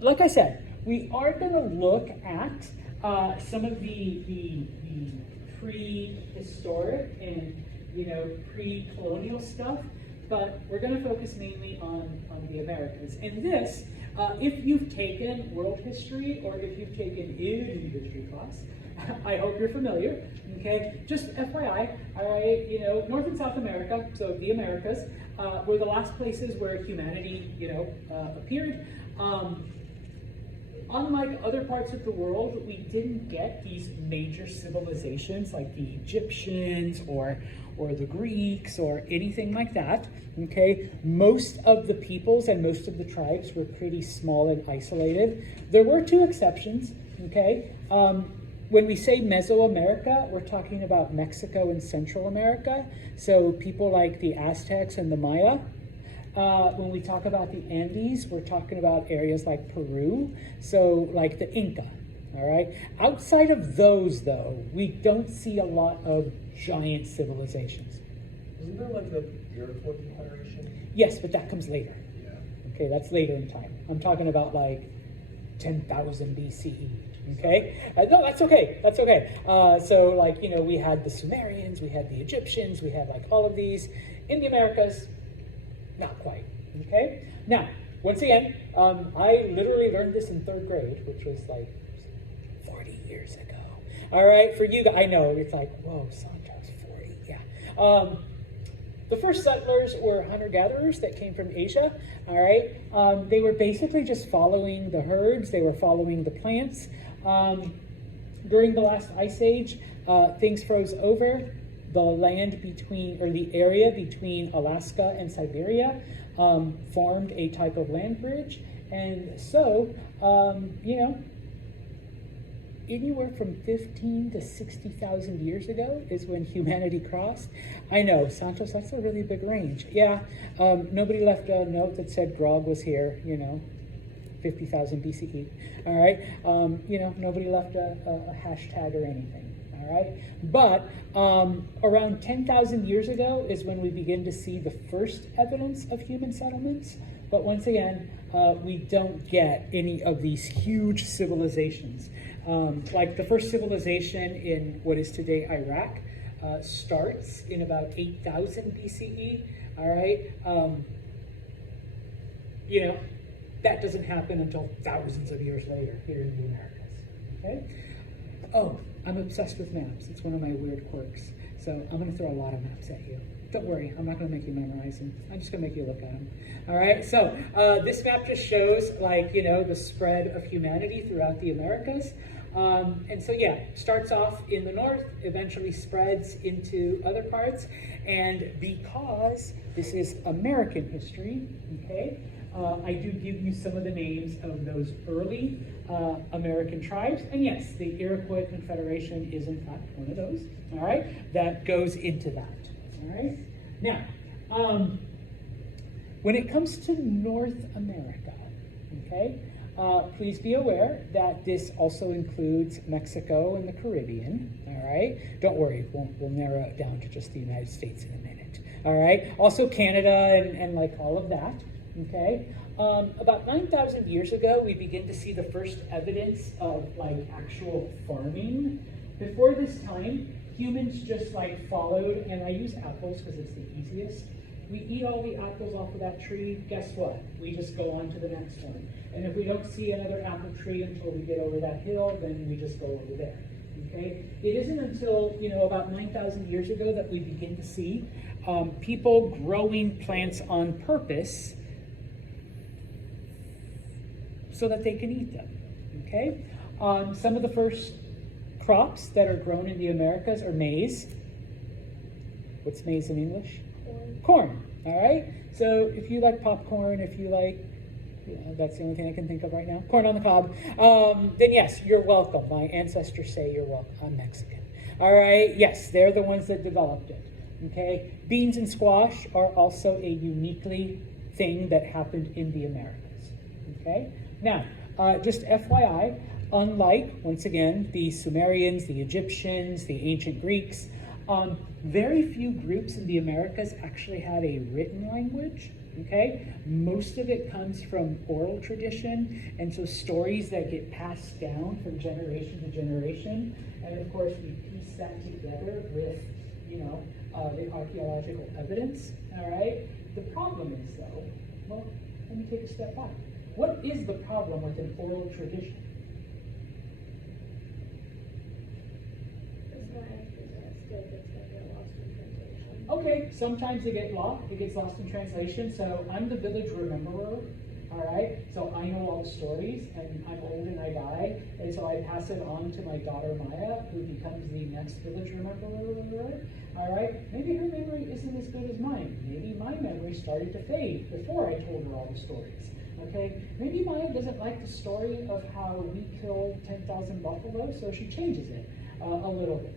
like I said, we are going to look at some of the prehistoric and pre-colonial stuff, but we're going to focus mainly on the Americas. And this, if you've taken world history or if you've taken any history class, I hope you're familiar. Okay, just FYI, all right, North and South America, so the Americas, were the last places where humanity, appeared. Unlike other parts of the world, we didn't get these major civilizations like the Egyptians or the Greeks or anything like that, okay? Most of the peoples and most of the tribes were pretty small and isolated. There were two exceptions, okay? When we say Mesoamerica, we're talking about Mexico and Central America. So people like the Aztecs and the Maya. When we talk about the Andes, we're talking about areas like Peru, so like the Inca, all right? Outside of those, though, we don't see a lot of giant civilizations. Isn't there like the Iroquois Confederation? Yes, but that comes later. Yeah. Okay, that's later in time. I'm talking about like 10,000 BCE. Okay, no, that's okay. That's okay. So, like, we had the Sumerians, we had the Egyptians, we had like all of these in the Americas. Not quite. Okay. Now, once again, I literally learned this in 3rd grade, which was like 40 years ago. All right, for you guys, I know it's like, whoa, Santos, 40. Yeah. The first settlers were hunter-gatherers that came from Asia, all right? They were basically just following the herds. They were following the plants. During the last ice age, things froze over. The land between, or the area between Alaska and Siberia formed a type of land bridge. And so, anywhere from 15 to 60,000 years ago is when humanity crossed. I know, Santos, that's a really big range. Yeah, nobody left a note that said Grog was here, 50,000 BCE. All right, nobody left a hashtag or anything. All right, but around 10,000 years ago is when we begin to see the first evidence of human settlements. But once again, we don't get any of these huge civilizations. Like the first civilization in what is today Iraq starts in about 8,000 BCE. All right, that doesn't happen until thousands of years later here in the Americas. Okay. Oh, I'm obsessed with maps. It's one of my weird quirks. So I'm going to throw a lot of maps at you. Don't worry, I'm not going to make you memorize them. I'm just going to make you look at them. All right, so this map just shows, the spread of humanity throughout the Americas. And so, yeah, starts off in the north, eventually spreads into other parts. And because this is American history, okay, I do give you some of the names of those early American tribes. And yes, the Iroquois Confederation is in fact one of those, all right, that goes into that, all right? Now, when it comes to North America, okay, please be aware that this also includes Mexico and the Caribbean, all right? Don't worry, we'll narrow it down to just the United States in a minute, all right? Also Canada and like all of that. Okay, about 9,000 years ago, we begin to see the first evidence of like actual farming. Before this time, humans just like followed, and I use apples because it's the easiest. We eat all the apples off of that tree, guess what? We just go on to the next one. And if we don't see another apple tree until we get over that hill, then we just go over there. Okay? It isn't until, about 9,000 years ago that we begin to see people growing plants on purpose so that they can eat them, okay? Some of the first crops that are grown in the Americas are maize. What's maize in English? Corn, all right? So if you like popcorn, if you like, that's the only thing I can think of right now, corn on the cob, then yes, you're welcome. My ancestors say you're welcome. I'm Mexican. All right, yes, they're the ones that developed it, okay? Beans and squash are also a uniquely thing that happened in the Americas, okay? Now, just FYI, unlike, once again, the Sumerians, the Egyptians, the ancient Greeks, very few groups in the Americas actually had a written language, okay? Most of it comes from oral tradition, and so stories that get passed down from generation to generation. And of course, we piece that together with, the archaeological evidence, all right? The problem is, though, well, let me take a step back. What is the problem with an oral tradition? It's not accurate, still gets lost in translation. Okay, sometimes it gets lost in translation. So I'm the village rememberer, all right? So I know all the stories, and I'm old and I die, and so I pass it on to my daughter Maya, who becomes the next village rememberer, all right? Maybe her memory isn't as good as mine. Maybe my memory started to fade before I told her all the stories, okay? Maybe Maya doesn't like the story of how we killed 10,000 buffalo, so she changes it a little bit.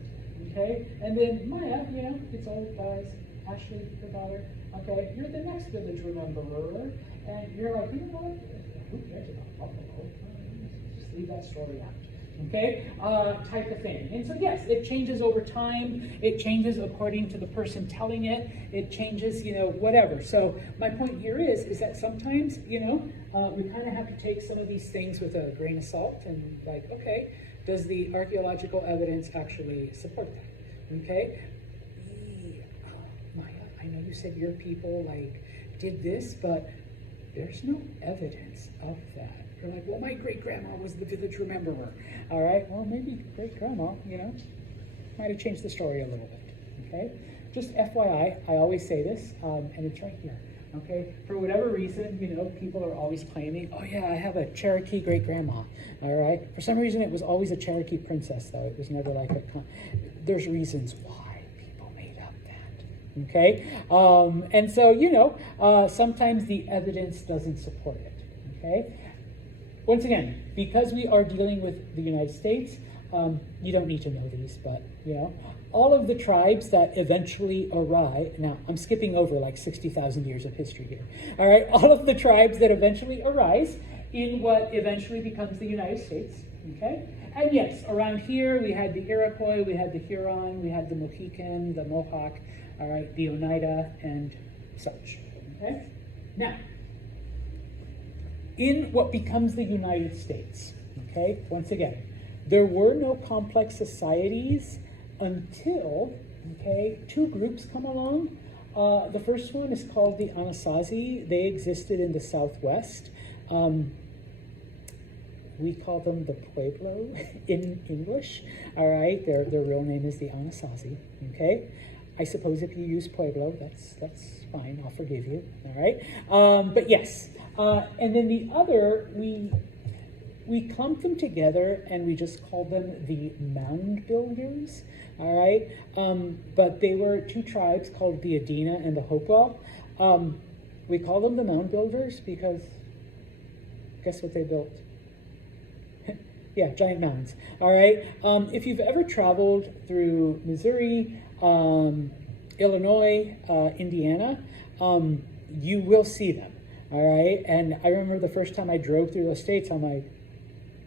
Okay, and then Maya, gets old, dies. Ashley, her daughter, okay, you're the next village rememberer, and you're like, you know what? Who cares about buffalo? Just leave that story out. Okay, type of thing. And so yes, it changes over time. It changes according to the person telling it. It changes, whatever. So my point here is that sometimes, we kind of have to take some of these things with a grain of salt and like, okay, does the archaeological evidence actually support that? Okay? Maya, I know you said your people did this, but there's no evidence of that. You're like, well, my great-grandma was the village rememberer. All right, well, maybe great-grandma, might have changed the story a little bit, okay? Just FYI, I always say this, and it's right here, okay? For whatever reason, people are always claiming, oh yeah, I have a Cherokee great-grandma, all right? For some reason, it was always a Cherokee princess, though. It was never like there's reasons why people made up that, okay? And so, sometimes the evidence doesn't support it, okay? Once again, because we are dealing with the United States, you don't need to know these, but, all of the tribes that eventually arise, now I'm skipping over like 60,000 years of history here, all right? All of the tribes that eventually arise in what eventually becomes the United States, okay? And yes, around here we had the Iroquois, we had the Huron, we had the Mohican, the Mohawk, all right, the Oneida, and such, okay? Now, in what becomes the United States, okay, once again, there were no complex societies until, okay, two groups come along. The first one is called the Anasazi. They existed in the Southwest. We call them the Pueblo in English, all right? Their real name is the Anasazi, okay? I suppose if you use Pueblo, that's fine, I'll forgive you, all right? But yes, and then the other, we clumped them together and we just called them the Mound Builders, all right? But they were two tribes called the Adena and the Hopewell. We call them the Mound Builders because guess what they built? Yeah, giant mounds, all right? If you've ever traveled through Missouri, Illinois, Indiana, you will see them, all right? And I remember the first time I drove through those states, I'm like,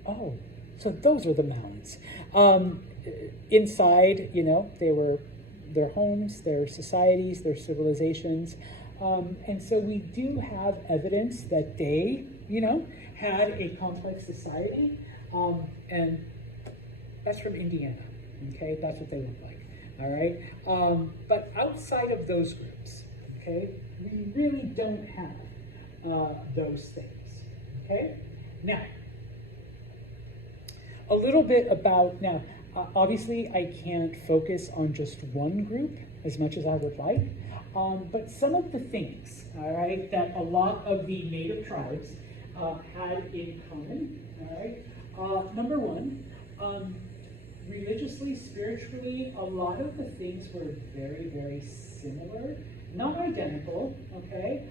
oh, so those are the mounds. Inside, they were their homes, their societies, their civilizations. And so we do have evidence that they, had a complex society. And that's from Indiana, okay? That's what they look like, all right? But outside of those groups, okay, we really don't have those things, okay? Now, a little bit about, obviously I can't focus on just one group as much as I would like, but some of the things, all right, that a lot of the native tribes had in common, all right? Number one, religiously, spiritually, a lot of the things were very, very similar, not identical, okay?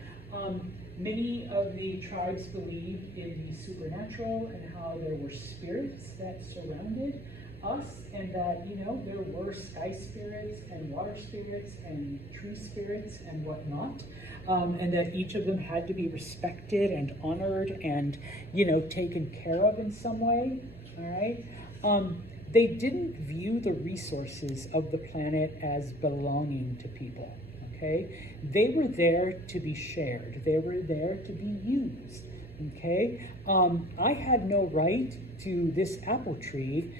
Many of the tribes believed in the supernatural and how there were spirits that surrounded us, and that, there were sky spirits and water spirits and tree spirits and whatnot, and that each of them had to be respected and honored and, taken care of in some way, all right? They didn't view the resources of the planet as belonging to people, okay? They were there to be shared. They were there to be used, okay? I had no right to this apple tree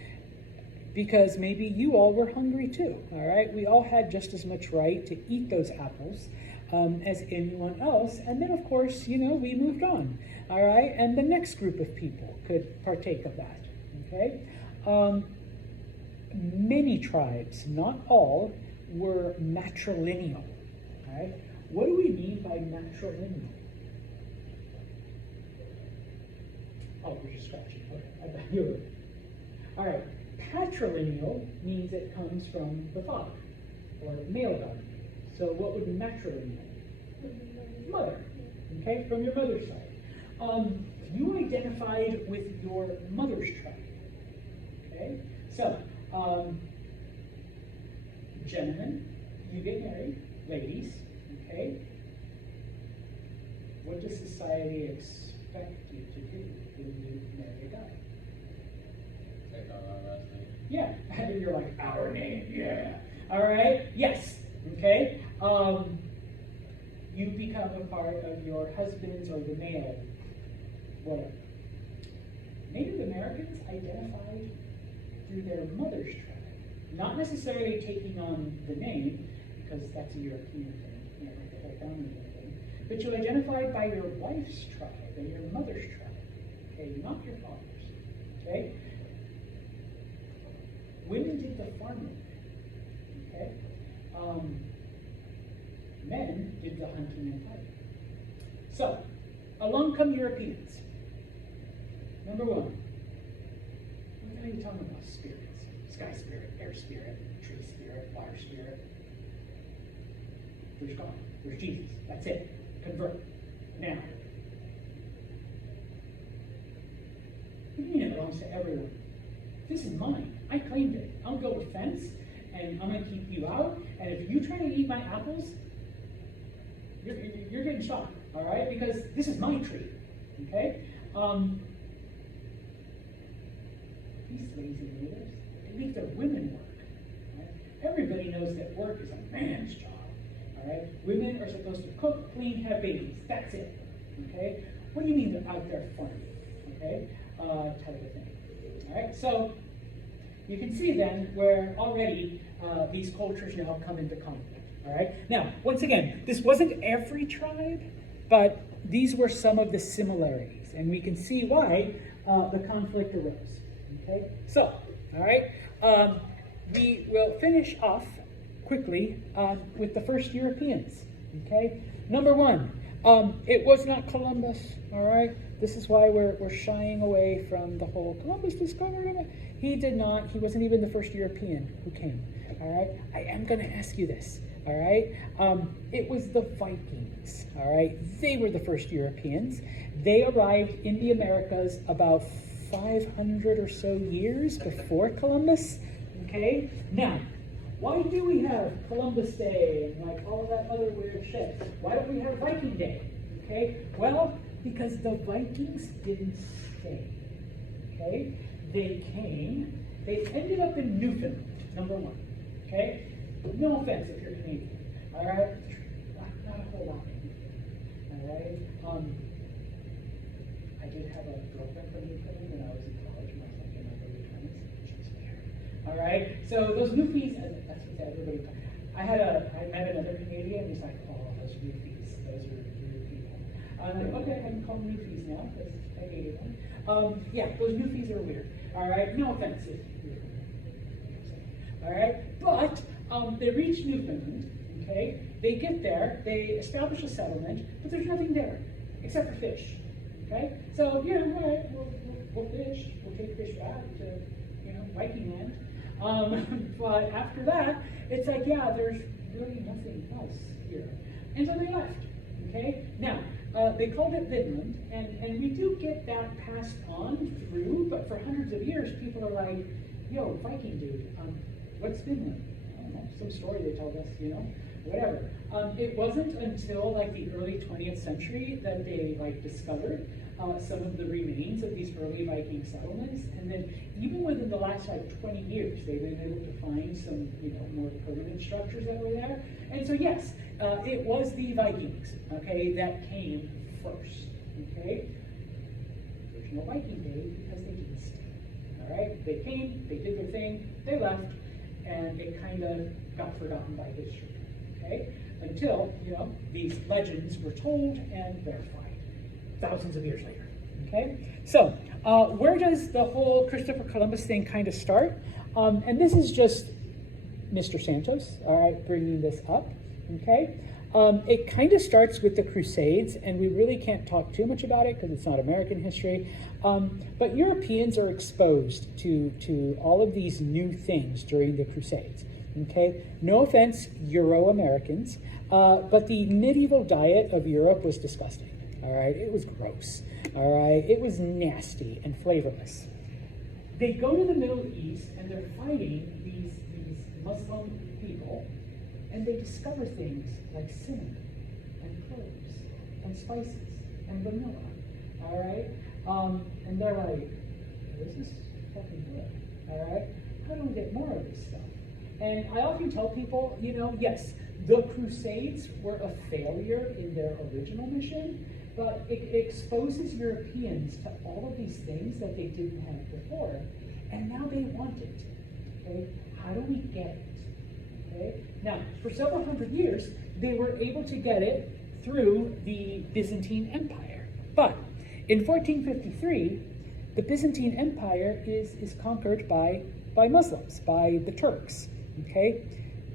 because maybe you all were hungry too, all right? We all had just as much right to eat those apples as anyone else. And then, of course, we moved on, all right? And the next group of people could partake of that, okay? Many tribes, not all, were matrilineal, all right? What do we mean by matrilineal? Oh, we're just scratching. Okay, I thought you were. All right, patrilineal means it comes from the father, or male guardian. So what would matrilineal? Mother, okay, from your mother's side. You identified with your mother's tribe, okay? So, gentlemen, you get married, ladies, okay? What does society expect you to do when you marry a guy? Take on our last name. Yeah, and you're like, our name, yeah. All right, yes, okay? You become a part of your husband's or the male, whatever. Native Americans identified through their mother's tribe. Not necessarily taking on the name, because that's a European thing, like the whole family thing. But you identified by your wife's tribe and your mother's tribe, okay, not your father's, okay? Women did the farm work, okay? Men did the hunting and fighting. So, along come Europeans. Number one, what are you talking about? Spirits. Sky spirit, air spirit, tree spirit, water spirit. There's God. There's Jesus. That's it. Convert. Now. What do you mean it belongs to everyone? This is mine. I claimed it. I'll go with fence, and I'm going to keep you out. And if you try to eat my apples, you're getting shot, all right? Because this is my tree, okay? These lazy natives, they make their women work, right? Everybody knows that work is a man's job, all right? Women are supposed to cook, clean, have babies. That's it, okay? What do you mean they're out there farming, okay? Type of thing, all right? So you can see then where already these cultures now come into conflict. All right. Now, once again, this wasn't every tribe, but these were some of the similarities, and we can see why the conflict arose. Okay. So, all right, we will finish off quickly with the first Europeans. Okay. Number one, it was not Columbus. All right. This is why we're shying away from the whole Columbus discovered it. He did not. He wasn't even the first European who came. All right. I am going to ask you this. All right. It was the Vikings. All right. They were the first Europeans. They arrived in the Americas about 500 or so years before Columbus. Okay. Now, why do we have Columbus Day and like all that other weird shit? Why don't we have Viking Day? Okay. Well, because the Vikings didn't stay. Okay. They came. They ended up in Newfoundland. Number one. Okay. No offense if you're Canadian, all right? Not a whole lot. All right? I did have a girlfriend from Newfoundland when I was in college, when I was like in my early 20s. She was weird. All right? So those Newfies, that's what everybody talks. I met another Canadian, he's like, oh, those Newfies, those are weird people. I'm like, okay, I can call them Newfies now, because I hated them. Yeah, those Newfies are weird. All right? No offense if you're all right? But they reach Newfoundland, okay? They get there, they establish a settlement, but there's nothing there except for fish, okay? So, yeah, all right, we'll fish, we'll take fish back to, Viking land. But after that, it's like, yeah, there's really nothing else here. And so they left, okay? Now, they called it Vinland, and we do get that passed on through, but for hundreds of years, people are like, yo, Viking dude, what's Vinland? I don't know, some story they told us, whatever. It wasn't until like the early 20th century that they discovered some of the remains of these early Viking settlements, and then even within the last like 20 years, they've been able to find some, more permanent structures that were there. And so yes, it was the Vikings, okay, that came first, okay? There's no Viking Day because they didn't stay, all right? They came, they did their thing, they left, and it kind of got forgotten by history, okay? Until, these legends were told and verified thousands of years later, okay? So, where does the whole Christopher Columbus thing kind of start? And this is just Mr. Santos, all right, bringing this up, okay? It kind of starts with the Crusades, and we really can't talk too much about it because it's not American history. But Europeans are exposed to all of these new things during the Crusades. Okay, no offense, Euro-Americans, but the medieval diet of Europe was disgusting. All right, it was gross. All right, it was nasty and flavorless. They go to the Middle East and they're fighting these Muslim people, and they discover things like cinnamon and cloves and spices and vanilla. All right, and they're like, this is fucking good. All right, how do we get more of this stuff? And I often tell people, yes, the Crusades were a failure in their original mission, but it exposes Europeans to all of these things that they didn't have before, and now they want it. Okay, how do we get it? Okay, now for several hundred years, they were able to get it through the Byzantine Empire, but in 1453, the Byzantine Empire is conquered by Muslims, by the Turks. Okay,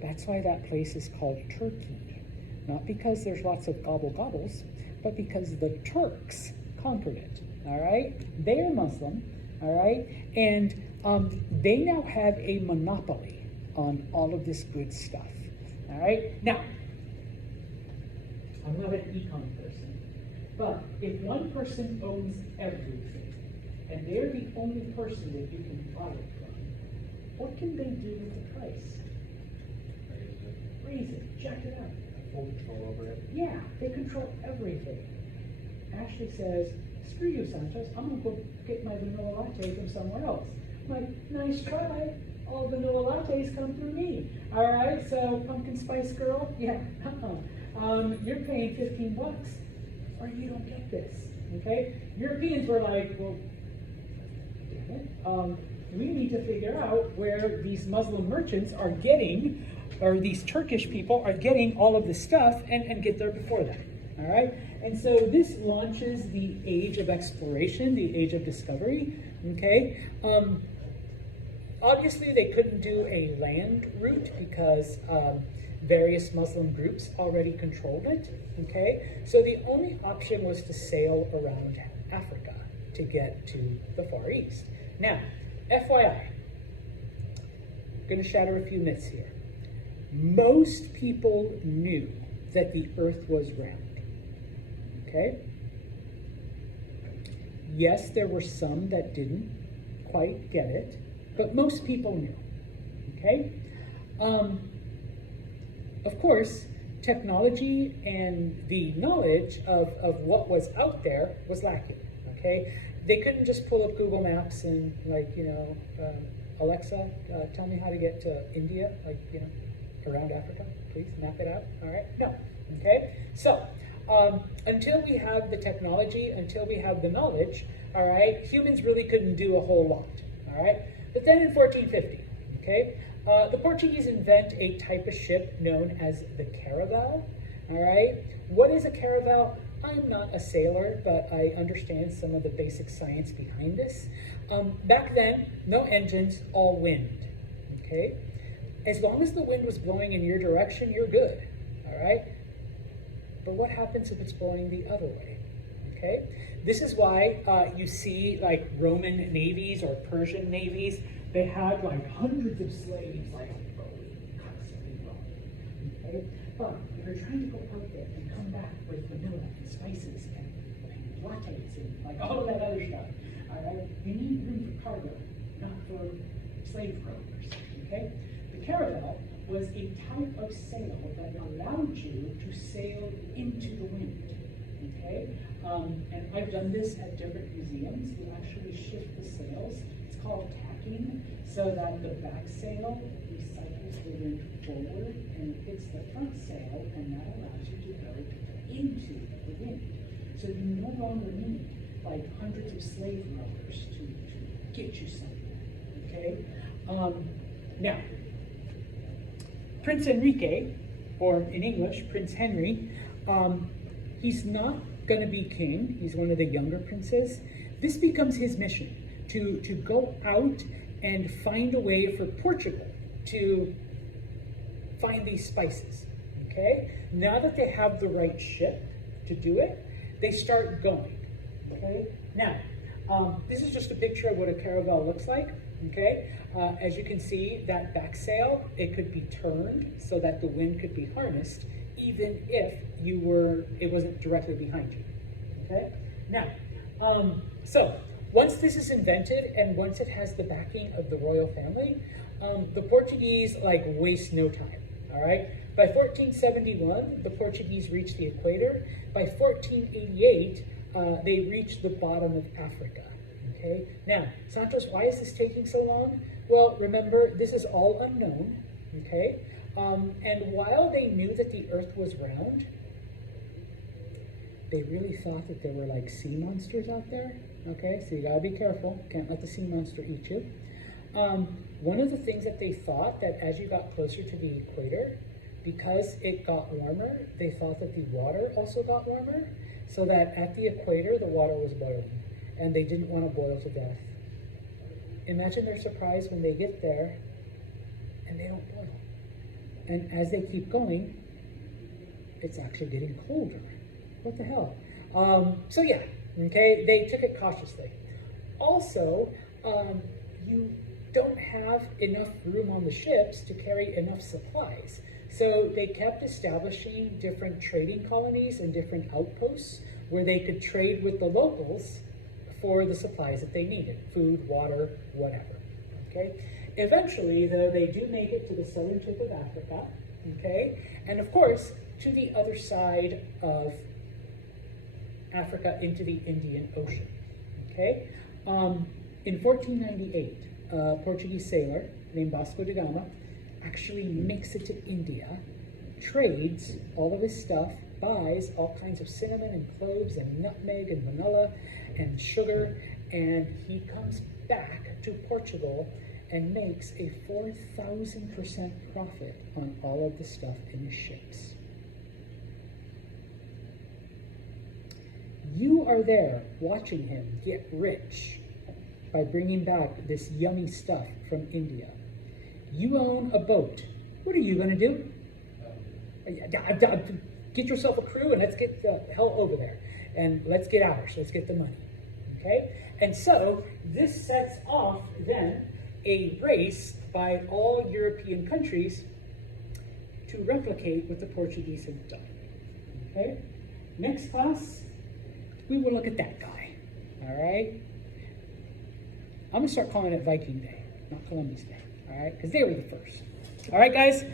that's why that place is called Turkey. Not because there's lots of gobbles, but because the Turks conquered it. All right, they are Muslim. All right, and they now have a monopoly on all of this good stuff. All right, now I'm not an econ person, but if one person owns everything and they're the only person that you can buy it from, what can they do with the price? Raise it, jack it up. Full control over it. Yeah, they control everything. Ashley says, screw you, Santos, I'm gonna go get my vanilla latte from somewhere else. I'm like, nice try. All vanilla lattes come through me. All right, so pumpkin spice girl, yeah, you're paying $15 or you don't get this, okay? Europeans were like, well, damn it. We need to figure out where these Muslim merchants are getting, or these Turkish people are getting all of this stuff and get there before them, all right? And so this launches the age of exploration, the age of discovery, okay? Obviously, they couldn't do a land route because various Muslim groups already controlled it, okay? So the only option was to sail around Africa to get to the Far East. Now, FYI, I'm going to shatter a few myths here. Most people knew that the Earth was round, okay? Yes, there were some that didn't quite get it, but most people knew, okay? Of course, technology and the knowledge of what was out there was lacking, okay? They couldn't just pull up Google Maps and Alexa, tell me how to get to India, around Africa, please map it out, all right? No, okay? So, until we have the technology, until we have the knowledge, all right, humans really couldn't do a whole lot, all right? But then in 1450, okay, the Portuguese invent a type of ship known as the caravel, all right? What is a caravel? I'm not a sailor, but I understand some of the basic science behind this. Back then, no engines, all wind, okay? As long as the wind was blowing in your direction, you're good, all right? But what happens if it's blowing the other way, okay? This is why you see like Roman navies or Persian navies, they had like hundreds of slaves like rowing, constantly rowing, okay? But if you're trying to go out there and come back with vanilla and spices and lattes and like all of that other stuff, all right? You need room for cargo, not for slave rowers, okay? The caravel was a type of sail that allowed you to sail into the wind, okay? And I've done this at different museums. You actually shift the sails. It's called tacking, so that the back sail recycles the wind forward and hits the front sail, and that allows you to go into the wind. So you no longer need like hundreds of slave rowers to get you somewhere, okay? Now, Prince Enrique, or in English, Prince Henry, he's not going to be king. He's one of the younger princes. This becomes his mission, to go out and find a way for Portugal to find these spices, okay? Now that they have the right ship to do it, they start going, okay? Now, this is just a picture of what a caravel looks like, okay? As you can see, that back sail, it could be turned so that the wind could be harnessed, even if it wasn't directly behind you, okay? Now, so once this is invented and once it has the backing of the royal family, the Portuguese waste no time, all right? By 1471, the Portuguese reached the equator. By 1488, they reached the bottom of Africa, okay? Now, Santos, why is this taking so long? Well, remember, this is all unknown, okay? And while they knew that the earth was round, they really thought that there were like sea monsters out there, okay? So you gotta be careful, can't let the sea monster eat you. One of the things that they thought, that as you got closer to the equator, because it got warmer, they thought that the water also got warmer, so that at the equator, the water was boiling, and they didn't want to boil to death. Imagine their surprise when they get there, and they don't boil. And as they keep going, it's actually getting colder. What the hell? So yeah, okay, they took it cautiously. Also, you don't have enough room on the ships to carry enough supplies. So they kept establishing different trading colonies and different outposts where they could trade with the locals for the supplies that they needed, food, water, whatever, okay? Eventually, though, they do make it to the southern tip of Africa, okay? And of course, to the other side of Africa into the Indian Ocean, okay? In 1498, a Portuguese sailor named Vasco da Gama actually makes it to India, trades all of his stuff, buys all kinds of cinnamon and cloves and nutmeg and vanilla and sugar, and he comes back to Portugal and makes a 4,000% profit on all of the stuff in his ships. You are there watching him get rich by bringing back this yummy stuff from India. You own a boat. What are you going to do? Get yourself a crew and let's get the hell over there. And let's get ours. Let's get the money. Okay? And so this sets off then a race by all European countries to replicate what the Portuguese have done. Okay? Next class, we will look at that guy. All right? I'm going to start calling it Viking Day, not Columbus Day. All right? Because they were the first. All right, guys?